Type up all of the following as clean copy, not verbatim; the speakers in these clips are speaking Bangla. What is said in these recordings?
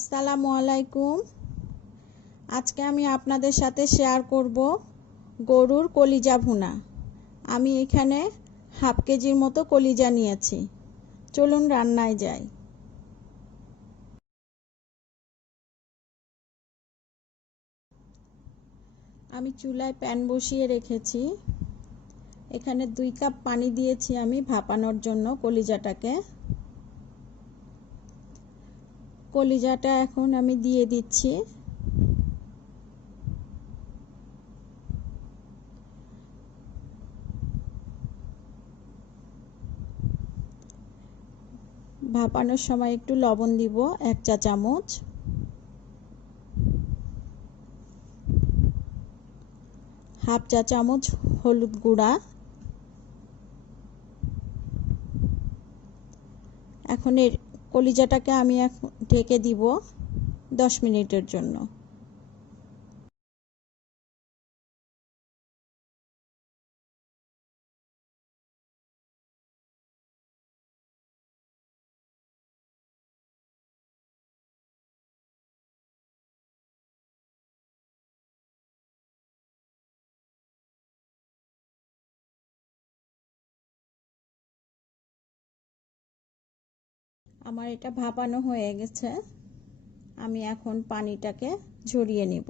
আসসালামু আলাইকুম। আজকে আমি আপনাদের সাথে শেয়ার করব গরুর কলিজা ভুনা। আমি এখানে হাফ কেজির মতো কলিজা নিয়েছি। চলুন রান্নায় যাই। আমি চুলায় প্যান বসিয়ে রেখেছি। এখানে 2 কাপ পানি দিয়েছি আমি ভাপানোর জন্য কলিজাটা এখন আমি দিয়ে দিচ্ছি। ভাপানোর সময় একটু লবণ দিব 1 চা চামচ, হাফ চা চামচ হলুদ গুঁড়া। এখন এর কলিজাটাকে আমি ঢেকে দিব 10 মিনিটের জন্য। আমার এটা ভাপানো হয়ে গেছে। আমি এখন পানিটাকে ঝরিয়ে নিব।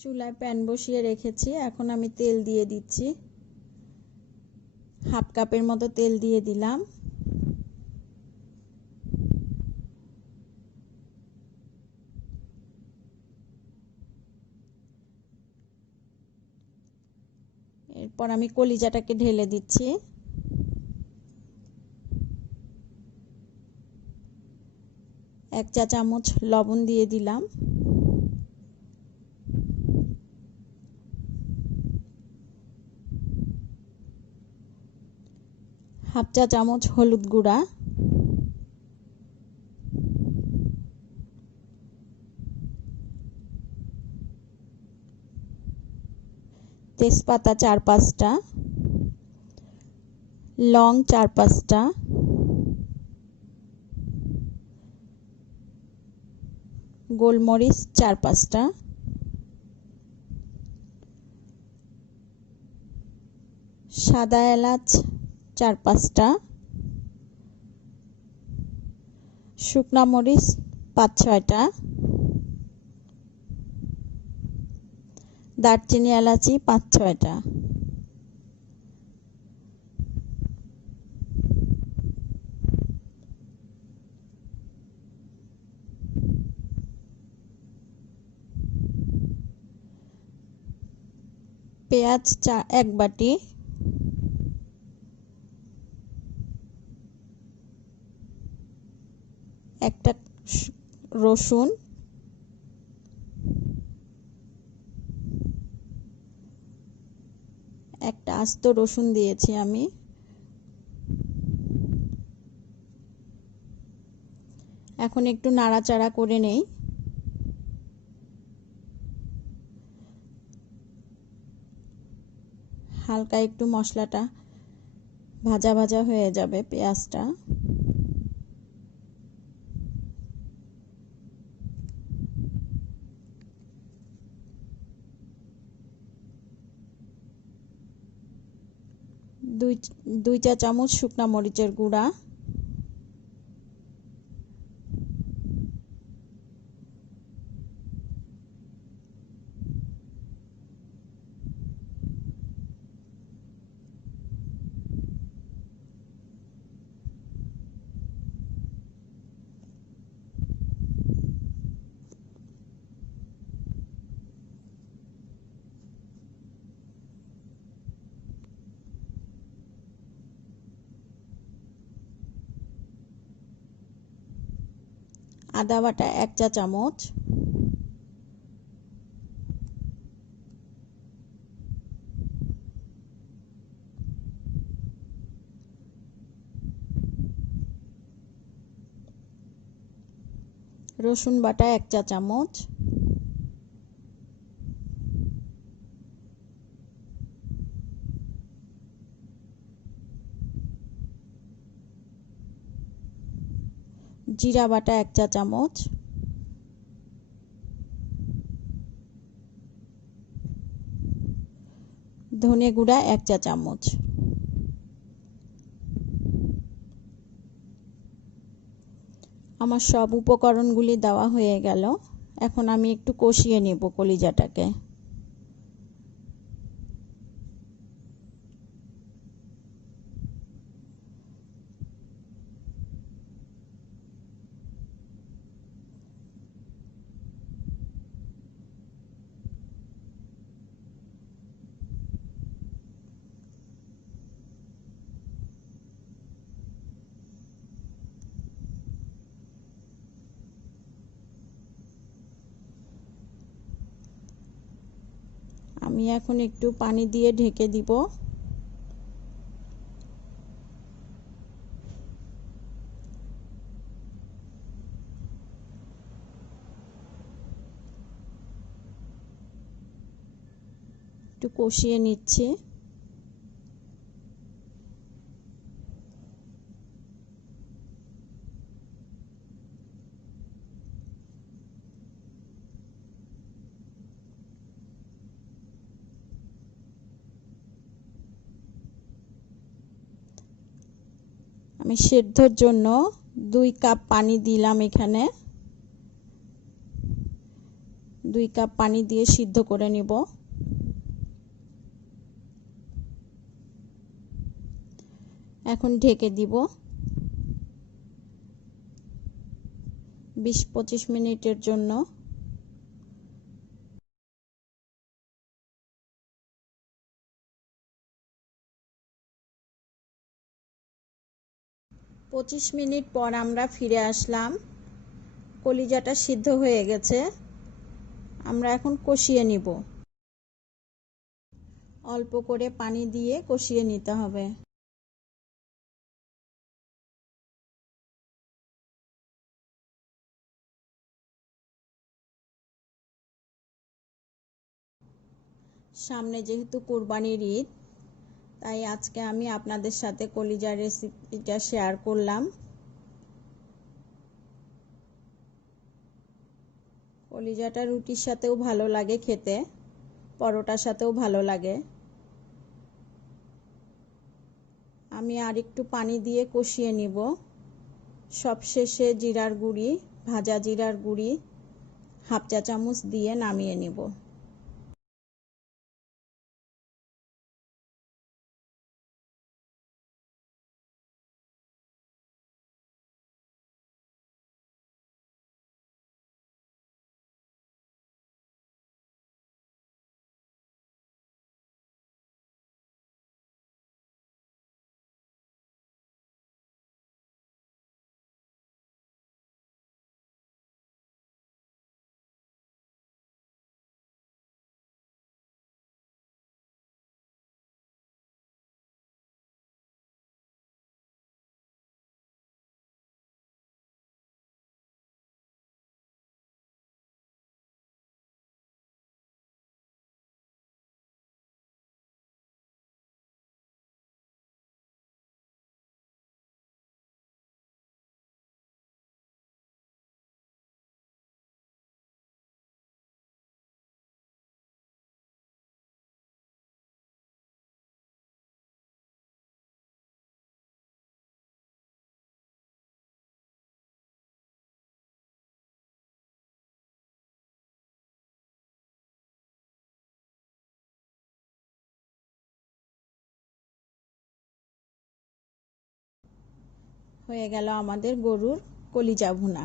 চুলায় প্যান বসিয়ে রেখেছি। এখন আমি তেল দিয়ে দিচ্ছি। হাফ কাপের মতো তেল দিয়ে দিলাম। এরপর আমি কলিজাটাকে ঢেলে দিচ্ছি। এক চা চামচ লবণ দিয়ে দিলাম। হাফ চা চামচ হলুদ গুঁড়া, তেজপাতা 4-5টা, লং 4-5টা, গোলমরিচ 4-5টা, সাদা এলাচ 4-5টা, শুকনা মরিচ 5-6টা, দারচিনি এলাচি 5-6টা। পেঁয়াজ 1 বাটি, একটা রসুন, একটা আস্ত রসুন দিয়েছি আমি। এখন একটু নাড়াচাড়া করে নেই। হালকা একটু মশলাটা ভাজা ভাজা হয়ে যাবে পেঁয়াজটা। দুই চা চামচ শুকনা মরিচের গুঁড়া, আদা বাটা 1 চা চামচ, রসুন বাটা 1 চা চামচ, জিরা বাটা 1 চা চামচ, ধনে গুঁড়া 1 চা চামচ। আমার সব উপকরণগুলি দেওয়া হয়ে গেল। এখন আমি একটু কষিয়ে নেব কলিজাটাকে। আমি এখন একটু পানি দিয়ে ঢেকে দিব। একটু কষিয়ে নিচ্ছি। আমি সেদ্ধর জন্য 2 কাপ পানি দিলাম। এখানে 2 কাপ পানি দিয়ে সিদ্ধ করে নিব। এখন ঢেকে দিব 20-25 মিনিটের জন্য। পঁচিশ মিনিট পর আমরা ফিরে আসলাম। কলিজাটা সিদ্ধ হয়ে গেছে। আমরা এখন কষিয়ে নিব। অল্প করে পানি দিয়ে কষিয়ে নিতে হবে। সামনে যেহেতু কুরবানির ঈদ, তাই আজকে আমি আপনাদের সাথে কলিজার রেসিপিটা শেয়ার করলাম। কলিজাটা রুটির সাথেও ভালো লাগে খেতে, পরোটার সাথেও ভালো লাগে। আমি আর একটু পানি দিয়ে কষিয়ে নিব। সবশেষে জিরার গুঁড়ি, ভাজা জিরার গুঁড়ি 1/2 চা চামচ দিয়ে নামিয়ে নিব। হয়ে গেল আমাদের গরুর কলিজা ভুনা।